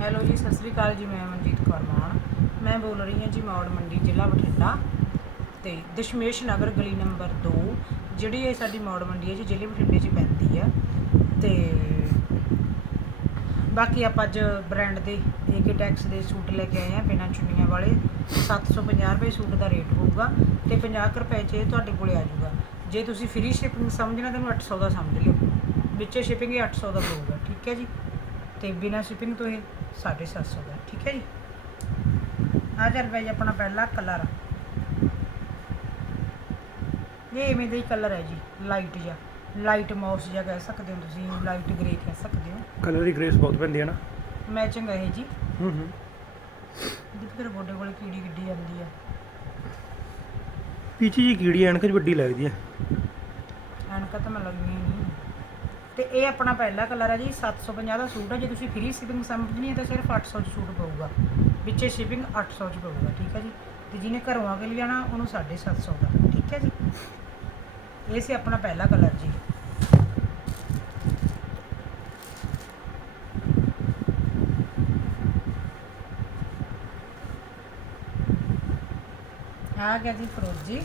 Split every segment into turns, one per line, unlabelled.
Hello ਜੀ, ਸਤਿ ਸ੍ਰੀ ਅਕਾਲ ਜੀ, ਮੈਂ ਮਨਜੀਤ ਕੌਰ ਮਾਨ। ਮੈਂ ਬੋਲ ਰਹੀ ਹਾਂ ਜੀ ਮੌੜ ਮੰਡੀ, ਜ਼ਿਲ੍ਹਾ ਬਠਿੰਡਾ। ਤੇ ਦਸ਼ਮੇਸ਼ ਨਗਰ ਗਲੀ ਨੰਬਰ 2 ਜਿਹੜੀ ਇਹ ਸਾਡੀ ਮੌੜ ਮੰਡੀ ਹੈ ਜੀ, ਜ਼ਿਲ੍ਹੇ ਬਠਿੰਡੇ 'ਚ ਪੈਂਦੀ ਆ। ਤੇ ਬਾਕੀ ਆਪਾਂ ਅੱਜ ਬ੍ਰਾਂਡ ਦੇ ਏਕੇ ਟੈਕਸ ਦੇ ਸੂਟ ਲੈ ਕੇ ਆਏ ਆ ਬਿਨਾਂ ਚੁੰਨੀਆਂ ਵਾਲੇ। 750 ਰੁਪਏ ਸੂਟ ਦਾ ਰੇਟ ਹੋਊਗਾ ਤੇ 50 ਕੁ ਰੁਪਏ 'ਚ ਇਹ ਤੁਹਾਡੇ ਕੋਲੇ ਆ ਜਾਊਗਾ। ਜੇ ਤੁਸੀਂ ਫ੍ਰੀ ਸ਼ਿਪਿੰਗ ਸਮਝਣਾ ਤਾਂ ਇਹਨੂੰ 800 ਦਾ ਸਮਝ ਲਿਓ। ਵਿੱਚੇ ਸ਼ਿਪਿੰਗ ਇਹ 800 ਦਾ ਹੋਊਗਾ ਠੀਕ ਹੈ ਜੀ? ਤੇ ਬਿਨਾਂ ਸ਼ਿਪਿੰਗ ਤੋਂ ਇਹ 750 ਦਾ ਠੀਕ ਹੈ ਜੀ? ਆ ਚੱਲ ਪਿਆ ਜੀ ਆਪਣਾ ਪਹਿਲਾ ਕਲਰ। ਇਹ ਇਵੇਂ ਦਾ ਹੀ ਕਲਰ ਹੈ ਜੀ ਲਾਈਟ ਜਿਹਾ। ਲਾਈਟ ਮਾਊਸ ਜਿਹਾ ਕਹਿ ਸਕਦੇ ਹੋ ਤੁਸੀਂ ਲਾਈਟ ਗ੍ਰੇ ਕਹਿ ਸਕਦੇ ਹੋ।
ਕਲਰ ਦੀ ਗ੍ਰੇਸ ਬਹੁਤ ਪੈਂਦੀ ਹੈ ਨਾ।
ਮੈਚਿੰਗ ਹੈ ਜੀ।
ਹੂੰ ਹੂੰ।
ਫਿਰ ਗੋਡੇ ਕੋਲੇ ਕੀੜੀ ਗਿੱਡੀ ਜਾਂਦੀ ਆ।
ਪੀਛੇ ਜੀ ਕੀੜੀ ਐਨਕ ਚ ਵੱਡੀ ਲੱਗਦੀ ਹੈ।
ਐਨਕਾਂ ਤਾਂ ਮੈਂ ਲੱਗੀਆਂ ਹੀ ਨਹੀਂ। ਤੇ ਇਹ ਆਪਣਾ ਪਹਿਲਾ ਕਲਰ ਹੈ ਜੀ 750 ਦਾ ਸੂਟ ਹੈ। ਜੇ ਤੁਸੀਂ ਫ੍ਰੀ ਸ਼ਿਪਿੰਗ ਸਮਝਣੀ ਹੈ ਤਾਂ ਸਿਰਫ 800 ਚ ਸੂਟ ਪਊਗਾ। ਵਿੱਚੇ ਸ਼ਿਪਿੰਗ 800 ਚ ਪਊਗਾ, ਠੀਕ ਹੈ ਜੀ? ਤੇ ਜਿਹਨੇ ਘਰੋਂ ਆ ਕੇ ਲਿਆਣਾ ਉਹਨੂੰ 750 ਦਾ, ਠੀਕ ਹੈ ਜੀ? ਇਹ ਸੀ ਆਪਣਾ ਪਹਿਲਾ ਕਲਰ ਜੀ। ਆ ਗਿਆ ਜੀ ਫਰੋਜੀ।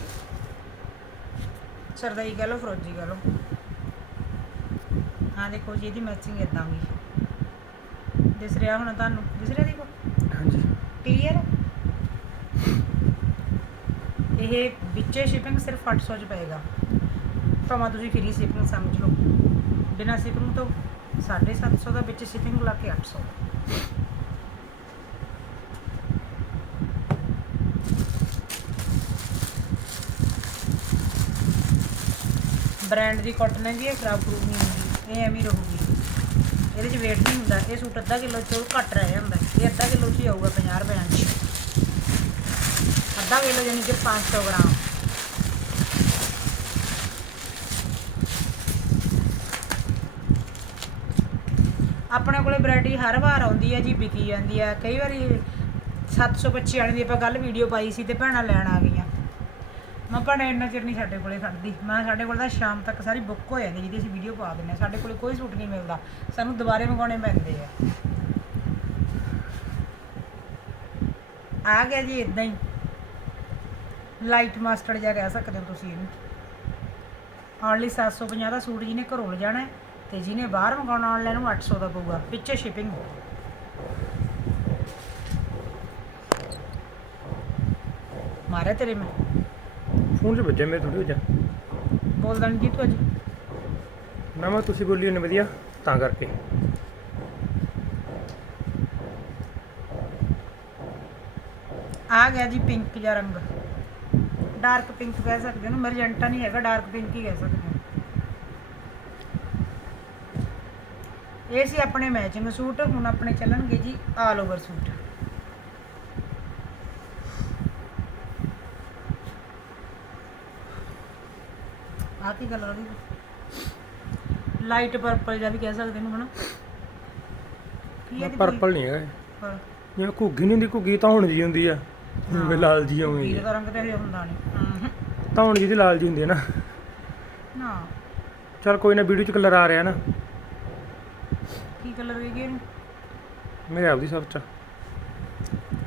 ਸਰਦਾਈ ਕਹ ਲਓ, ਫਰੋਜੀ ਕਹ ਲਓ। ਹਾਂ ਦੇਖੋ ਜੀ ਇਹਦੀ ਮੈਚਿੰਗ ਇਦਾਂ ਵੀ ਦਿਸ ਰਿਹਾ ਹੁਣ ਤੁਹਾਨੂੰ? ਦਿਸ ਰਿਹਾ ਦੇਖੋ?
ਹਾਂਜੀ।
ਕਲੀਅਰ ਇਹ ਵਿੱਚੇ ਸ਼ਿਪਿੰਗ ਸਿਰਫ 800 ਚ ਪਏਗਾ। ਭਾਵੇਂ ਤੁਸੀਂ ਫ੍ਰੀ ਸ਼ਿਪਿੰਗ ਸਮਝ ਲਓ। ਬਿਨਾਂ ਸ਼ਿਪਿੰਗ ਤੋਂ 750 ਦਾ ਵਿੱਚ ਸ਼ਿਪਿੰਗ ਲਾ ਕੇ 800 ਬ੍ਰਾਂਡ ਦੀ ਕਾਟਨ ਹੈ ਜੀ ਇਹ ਖਰਾਬ ਖਰੂਬ ਨਹੀਂ ਹੁੰਦੀ। ਇਹ ਐਵੇਂ ਰਹੂਗੀ। ਇਹਦੇ 'ਚ weight ਨਹੀਂ ਹੁੰਦਾ। ਇਹ ਸੂਟ ਅੱਧਾ ਕਿਲੋ ਚੋਂ ਘੱਟ ਰਹਿ ਜਾਂਦਾ। ਇਹ ਅੱਧਾ ਕਿਲੋ 'ਚ ਹੀ ਆਊਗਾ 50 ਰੁਪਏ ਚ ਅੱਧਾ ਕਿਲੋ ਯਾਨੀ ਕਿ 500 ਗ੍ਰਾਮ। ਆਪਣੇ ਕੋਲੇ ਵੈਰਾਈਟੀ ਹਰ ਵਾਰ ਆਉਂਦੀ ਹੈ ਜੀ, ਵਿਕੀ ਜਾਂਦੀ ਹੈ ਕਈ ਵਾਰੀ 725 ਵਾਲੇ ਦੀ ਆਪਾਂ ਕੱਲ ਵੀਡੀਓ ਪਾਈ ਸੀ ਤੇ ਭੈਣਾਂ ਲੈਣ ਆ ਗਈਆਂ। ਮੈਂ ਭੈਣੇ ਇੰਨਾ ਚਿਰ ਨਹੀਂ ਸਾਡੇ ਕੋਲੇ ਖੜਦੀ। ਮੈਂ ਸਾਡੇ ਕੋਲ ਤਾਂ ਸ਼ਾਮ ਤੱਕ ਸਾਰੀ ਬੁੱਕ ਹੋ ਜਾਂਦੀ ਜਿਹਦੀ ਅਸੀਂ ਵੀਡੀਓ ਪਾ ਦਿੰਦੇ ਹਾਂ। ਸਾਡੇ ਕੋਲੇ ਕੋਈ ਸੂਟ ਨਹੀਂ ਮਿਲਦਾ। ਸਾਨੂੰ ਦੁਬਾਰੇ ਮੰਗਾਉਣੇ ਪੈਂਦੇ ਆ। ਆ ਗਿਆ ਜੀ ਇਦਾਂ ਹੀ। ਲਾਈਟ ਮਾਸਟਰਡ ਜਿਹਾ ਕਹਿ ਸਕਦੇ ਹੋ ਤੁਸੀਂ ਇਹਨੂੰ। ਓਨਲੀ 750 ਦਾ ਸੂਟ ਜਿਹਨੇ ਘਰੋਂ ਲਿਜਾਣਾ ਹੈ ਤੇ ਜਿਹਨੇ ਬਾਹਰ ਮੰਗਾਉਣਾ ਆਨਲਾਈਨ ਉਹ 800 ਦਾ ਪਊਗਾ। ਪਿੱਛੇ ਸ਼ਿਪਿੰਗ ਮਾਰਿਆ ਤੇਰੇ ਮੈਂ।
ਫੋਨ 'ਚ ਵੱਜਿਆ ਮੇਰੇ ਥੋੜੀ ਜਾ
ਬੋਲਦਾ ਨਹੀਂ ਜੀ ਤੂੰ ਅੱਜ?
ਨਾ ਮੈਂ ਤੁਸੀਂ ਬੋਲੀ ਉਹਨੇ ਵਧੀਆ ਤਾਂ ਕਰਕੇ।
ਆ ਗਿਆ ਜੀ ਪਿੰਕ ਜਿਹਾ ਰੰਗ। ਡਾਰਕ ਪਿੰਕ ਕਹਿ ਸਕਦੇ ਹੋ ਮਰਜੈਂਟਾ ਨਹੀਂ ਹੈਗਾ ਡਾਰਕ ਪਿੰਕ ਹੀ ਕਹਿ ਸਕਦੇ ਹੋ ਇਹ ਸੀ ਆਪਣੇ ਮੈਚਿੰਗ ਸੂਟ ਹੁਣ ਆਪਣੇ ਚੱਲਣਗੇ ਜੀ ਆਲ ਓਵਰ ਸੂਟ। ਆ ਕੀ ਕਲਰ ਦੀ ਲਾਈਟ ਪਰਪਲ ਜਿਹਾ ਵੀ ਕਹਿ ਸਕਦੇ ਇਹਨੂੰ ਹਨਾ ਕੀ ਹੈ
ਪਰਪਲ ਨਹੀਂ ਹੈਗਾ ਇਹ। ਜਿਵੇਂ ਘੁੱਗੀ ਨਹੀਂ ਹੁੰਦੀ ਘੁੱਗੀ ਤਾਂ ਹੁਣ ਜੀ ਹੁੰਦੀ ਆ। ਜਿਵੇਂ ਲਾਲ ਜੀ ਆਉਂਦੀ
ਦਾ ਰੰਗ ਤੇ ਇਹ ਹੁੰਦਾ ਨਹੀਂ
ਤਾਂ ਹੁਣ ਜੀ ਦੀ ਲਾਲ ਜੀ ਹੁੰਦੀ ਹੈ ਨਾ।
ਨਾ।
ਚਲ ਕੋਈ ਨਾ ਵੀਡੀਓ 'ਚ ਕਲਰ ਆ ਰਿਹਾ ਨਾ।
ਕੀ ਕਲਰ ਹੋਏਗੀ ਇਹਨੂੰ?
ਮੇਰੇ ਆਪ ਦੀ ਸਭ 'ਚ।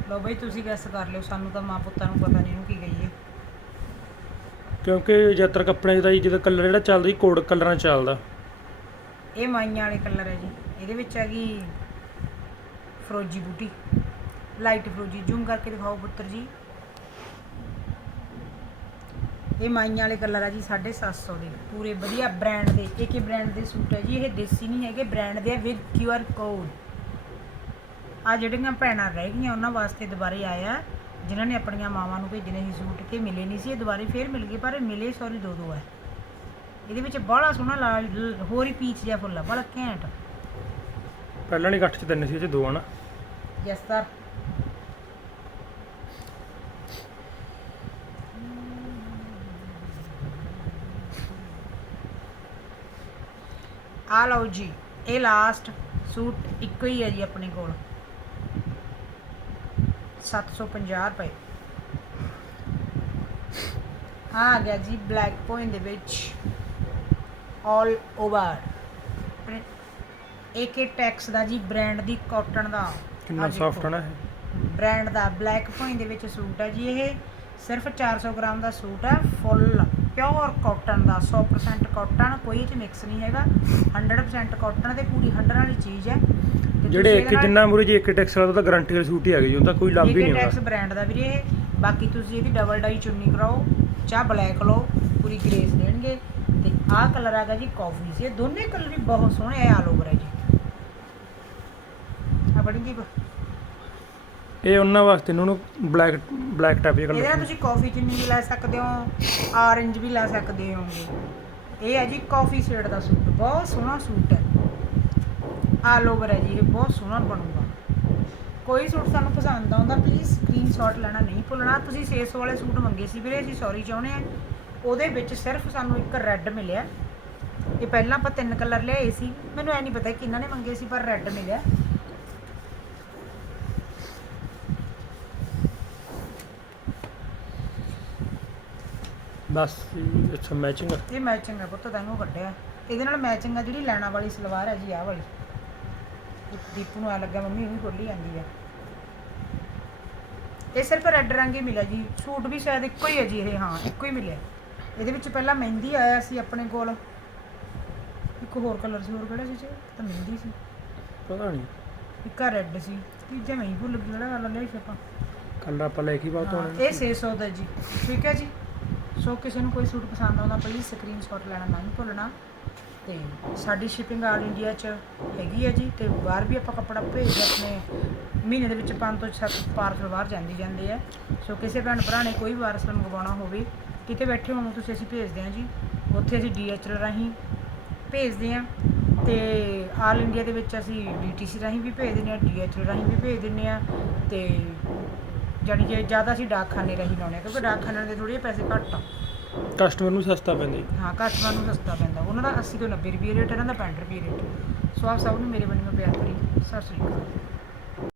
ਲਓ ਬਈ ਤੁਸੀਂ ਗੈਸ ਕਰ ਲਿਓ। ਸਾਨੂੰ ਤਾਂ ਮਾਂ ਪੁੱਤਾਂ ਨੂੰ ਪਤਾ ਨਹੀਂ ਇਹਨੂੰ ਕੀ ਕਹੀਏ।
ਕਿਉਂਕਿ ਜ਼ਿਆਦਾਤਰ ਕੱਪੜਿਆਂ 'ਚ ਤਾਂ ਜੀ ਜਿਹਦਾ ਕਲਰ ਜਿਹੜਾ ਚੱਲਦਾ ਜੀ ਕੋਡ ਕਲਰਾਂ 'ਚ ਚੱਲਦਾ।
ਇਹ ਮਾਈਆਂ ਵਾਲੇ ਕਲਰ ਹੈ ਜੀ। ਇਹਦੇ ਵਿੱਚ ਹੈਗੀ ਫਰੋਜੀ ਬੂਟੀ ਲਾਈਟ ਫਰੋਜੀ ਜ਼ੂਮ ਕਰਕੇ ਦਿਖਾਓ ਪੁੱਤਰ ਜੀ। ਇਹ ਮਾਈਆਂ ਵਾਲੇ ਕਲਰ ਆ ਜੀ 750 ਦੇ। ਪੂਰੇ ਵਧੀਆ ਬ੍ਰਾਂਡ ਦੇ, ਇੱਕ ਹੀ ਬ੍ਰਾਂਡ ਦੇ ਸੂਟ ਹੈ ਜੀ, ਇਹ ਦੇਸੀ ਨਹੀਂ ਹੈਗੇ ਬ੍ਰਾਂਡ ਦੇ ਆ ਵਿਦ ਕਿਊਆਰ ਕੋਡ ਆ ਜਿਹੜੀਆਂ ਭੈਣਾਂ ਰਹਿ ਗਈਆਂ, ਉਹਨਾਂ ਵਾਸਤੇ ਦੁਬਾਰੇ ਆਇਆ। ਜਿਨ੍ਹਾਂ ਨੇ ਆਪਣੀਆਂ ਮਾਵਾਂ ਨੂੰ ਭੇਜਣੇ ਸੀ ਸੂਟ ਤੇ ਮਿਲੇ ਨਹੀਂ ਸੀ ਇਹ ਦੁਬਾਰੇ ਫੇਰ ਮਿਲ ਗਏ ਪਰ ਇਹ ਮਿਲੇ ਸੌਰੀ ਦੋ ਦੋ ਹੈ ਇਹਦੇ ਵਿੱਚ ਬੜਾ ਸੋਹਣਾ ਲਾਲ ਹੋਰ ਹੀ ਪੀਚ ਜਿਹਾ ਫੁੱਲ ਆ ਬੜਾ ਘੈਂਟ।
ਪਹਿਲਾਂ ਨਹੀਂ ਇਕੱਠ 'ਚ ਤਿੰਨ ਸੀ ਇਹ 'ਚ ਦੋ ਆ ਨਾ
ਯੈਸ ਸਰ ਆ ਲਓ ਜੀ ਇਹ ਲਾਸਟ ਸੂਟ ਇੱਕੋ ਹੀ ਹੈ ਜੀ ਆਪਣੇ ਕੋਲ। 750 ਰੁਪਏ। ਆ ਗਿਆ ਜੀ ਬਲੈਕ ਪੁਆਇੰਟ ਦੇ ਵਿੱਚ। ਆਲ ਓਵਰ ਏਕੇ ਟੈਕਸ ਦਾ ਜੀ ਬ੍ਰਾਂਡ ਦੀ ਕਾਟਨ ਦਾ।
ਕਿੰਨਾ। ਸੌਫਟ ਹੈ ਨਾ ਇਹ?
ਬ੍ਰਾਂਡ ਦਾ ਬਲੈਕ ਪੁਆਇੰਟ ਦੇ ਵਿੱਚ ਸੂਟ ਹੈ ਜੀ ਇਹ। ਸਿਰਫ 400 ਗ੍ਰਾਮ ਦਾ ਸੂਟ ਹੈ ਫੁੱਲ ਪਿਓਰ ਕਾਟਨ ਦਾ। 100% ਕਾਟਨ ਕੋਈ ਇਹ ਚ ਮਿਕਸ ਨਹੀਂ ਹੈਗਾ। 100% ਕਾਟਨ ਤੇ ਪੂਰੀ 100 ਵਾਲੀ ਚੀਜ਼ ਹੈ।
ਜਿਹੜੇ ਇੱਕ
ਇਹਦੇ
ਜਿੰਨਾ ਮੂਰੇ ਜੀ ਇੱਕ ਟੈਕਸ ਵਾਲਾ ਉਹ ਤਾਂ ਗਾਰੰਟੀ ਵਾਲਾ ਸੂਟ ਹੀ ਹੈਗਾ ਜੀ ਉਹ ਤਾਂ ਕੋਈ ਲੱਭ ਹੀ ਨਹੀਂ
ਟੈਕਸ
ਹੁੰਦਾ।
ਬ੍ਰਾਂਡ ਦਾ ਵੀਰੇ ਇਹ ਬਾਕੀ ਤੁਸੀਂ ਇਹਦੀ ਡਬਲ ਡਾਈ ਚੁੰਨੀ ਕਰਾਓ ਚਾਹ ਬਲੈਕ ਲਓ ਪੂਰੀ ਗ੍ਰੇਸ ਦੇਣਗੇ। ਤੇ ਆਹ ਕਲਰ ਆਗਾ ਜੀ ਕਾਫੀ ਸੀ ਇਹ ਦੋਨੇ ਕਲਰ ਵੀ ਬਹੁਤ ਸੋਹਣੇ ਆ ਆਲ ਓਵਰ ਹੈ ਜੀ। ਆ ਬੜੀ ਦੀ
ਇਹ ਉਹਨਾਂ ਵਾਸਤੇ ਇਹਨਾਂ ਨੂੰ ਬਲੈਕ ਬਲੈਕ ਟਾਈਪ
ਇਹਦੇ ਨਾਲ
ਕਲਰ
ਤੁਸੀਂ ਕਾਫੀ ਚੁੰਨੀ ਵੀ ਲੈ ਸਕਦੇ ਹੋ ਆਰੰਜ ਵੀ ਲੈ ਸਕਦੇ ਹੋਗੇ ਇਹ ਹੈ ਜੀ ਕਾਫੀ ਸ਼ੇਡ ਦਾ ਸੂਟ ਬਹੁਤ ਸੋਹਣਾ ਸੂਟ ਹੈ। ਆਲ ਓਵਰ ਹੈ ਜੀ ਇਹ ਬਹੁਤ ਸੋਹਣਾ ਬਣੂਗਾ। ਕੋਈ ਸੂਟ ਸਾਨੂੰ ਪਸੰਦ ਆਉਂਦਾ ਪਲੀਜ਼ ਸਕਰੀਨਸ਼ਾਟ ਲੈਣਾ ਨਹੀਂ ਭੁੱਲਣਾ। ਤੁਸੀਂ 600 ਵਾਲੇ ਸੂਟ ਮੰਗੇ ਸੀ ਵੀਰੇ ਅਸੀਂ ਸੌਰੀ ਚਾਹੁੰਦੇ ਆ ਉਹਦੇ ਵਿੱਚ ਸਿਰਫ ਸਾਨੂੰ ਇੱਕ ਰੈੱਡ ਮਿਲਿਆ। ਇਹ ਪਹਿਲਾਂ ਆਪਾਂ ਤਿੰਨ ਕਲਰ ਲਿਆਏ ਸੀ। ਮੈਨੂੰ ਐ ਨਹੀਂ ਪਤਾ ਕਿੰਨਾਂ ਨੇ ਮੰਗੇ ਸੀ ਪਰ ਰੈੱਡ ਮਿਲਿਆ।
ਬਸ ਇਹ ਅੱਛਾ ਮੈਚਿੰਗ
ਇਹ ਮੈਚਿੰਗ ਹੈ ਪੁੱਤ ਤੈਨੂੰ ਕੱਢਿਆ। ਇਹਦੇ ਨਾਲ ਮੈਚਿੰਗ ਆ ਜਿਹੜੀ ਲੈਣਾ ਵਾਲੀ ਸਲਵਾਰ ਹੈ ਜੀ ਆਹ ਵਾਲੀ। ਦੀਪੂ ਨੂੰ ਆ ਲੱਗਾ ਮੰਮੀ ਉਹੀ ਖੋਲੀ ਜਾਂਦੀ ਹੈ ਇਹ ਸਿਰਫ ਰੈੱਡ ਰੰਗ ਹੀ ਮਿਲਿਆ ਜੀ। ਸੂਟ ਵੀ ਸ਼ਾਇਦ ਇੱਕੋ ਹੀ ਹੈ ਜੀ ਇਹ ਹਾਂ ਇੱਕੋ ਹੀ ਮਿਲਿਆ। ਇਹਦੇ ਵਿੱਚ ਪਹਿਲਾਂ ਮਹਿੰਦੀ ਆਇਆ ਸੀ ਆਪਣੇ ਕੋਲ। ਇੱਕ ਹੋਰ ਕਲਰ ਸੀ ਹੋਰ ਕਿਹੜਾ ਸੀ ਜੀ? ਤਾਂ ਮਹਿੰਦੀ ਸੀ।
ਪਤਾ ਨਹੀਂ।
ਇੱਕ ਆ ਰੈੱਡ ਸੀ। ਤੀਜਾ ਮੈਂ ਹੀ ਭੁੱਲ ਗਈ ਜਿਹੜਾ ਕਲਰ ਲਿਆ ਸੀ ਆਪਾਂ?
ਕੱਲ ਆਪਾਂ ਲੈ ਕੇ ਬਾਤ
ਹਾਂ,
ਹੋਣੇ
ਇਹ 600 ਦਾ ਜੀ। ਠੀਕ ਹੈ ਜੀ। ਸੋ ਕਿਸੇ ਨੂੰ ਕੋਈ ਸੂਟ ਪਸੰਦ ਆਉਂਦਾ ਪਲੀਜ਼ ਸਕਰੀਨਸ਼ਾਟ ਲੈਣਾ ਨਹੀਂ ਭੁੱਲਣਾ। ਤੇ ਸਾਡੀ ਸ਼ਿਪਿੰਗ ਆਲ ਇੰਡੀਆ 'ਚ ਹੈਗੀ ਹੈ ਜੀ, ਤੇ ਬਾਹਰ ਵੀ ਆਪਾਂ ਕੱਪੜਾ ਭੇਜਦੇ ਆਪਣੇ ਮਹੀਨੇ ਦੇ ਵਿੱਚ ਪੰਜ ਤੋਂ ਸੱਤ ਪਾਰਸਲ ਬਾਹਰ ਜਾਂਦੇ ਜਾਂਦੇ ਆ। ਸੋ ਕਿਸੇ ਭੈਣ ਭਰਾ ਨੇ ਕੋਈ ਪਾਰਸਲ ਮੰਗਵਾਉਣਾ ਹੋਵੇ, ਕਿਤੇ ਬੈਠੇ ਹੋਣ ਤੁਸੀਂ ਅਸੀਂ ਭੇਜਦੇ ਹਾਂ ਜੀ। ਉੱਥੇ ਅਸੀਂ ਡੀਐਚਐਲ ਰਾਹੀਂ ਭੇਜਦੇ ਹਾਂ ਤੇ ਆਲ ਇੰਡੀਆ ਦੇ ਵਿੱਚ ਅਸੀਂ ਡੀਟੀਸੀ ਰਾਹੀਂ ਵੀ ਭੇਜ ਦਿੰਦੇ ਹਾਂ ਡੀਐਚਐਲ ਰਾਹੀਂ ਵੀ ਭੇਜ ਦਿੰਦੇ ਹਾਂ ਤੇ ਜਾਣੀ ਕਿ ਜ਼ਿਆਦਾ ਅਸੀਂ ਡਾਕਖਾਨੇ ਰਾਹੀਂ ਲਾਉਣੇ ਆ, ਕਿਉਂਕਿ ਡਾਕਖਾਨਿਆਂ ਦੇ ਥੋੜ੍ਹੇ ਜਿਹੇ ਪੈਸੇ ਘੱਟ ਆ।
ਕਸਟਮਰ ਨੂੰ ਸਸਤਾ ਪੈਂਦਾ ਜੀ।
ਹਾਂ, ਕਸਟਮਰ ਨੂੰ ਸਸਤਾ ਪੈਂਦਾ। ਉਹਨਾਂ ਦਾ 80 ਤੋਂ 90 ਰੁਪਏ ਰੇਟ ਇਹਨਾਂ ਦਾ 65 ਰੁਪਏ ਰੇਟ। ਸੋ ਆਪ ਸਭ ਨੂੰ ਮੇਰੇ ਵੱਲੋਂ ਪਿਆਰ ਭਰੀ ਸਤਿ ਸ਼੍ਰੀ ਅਕਾਲ।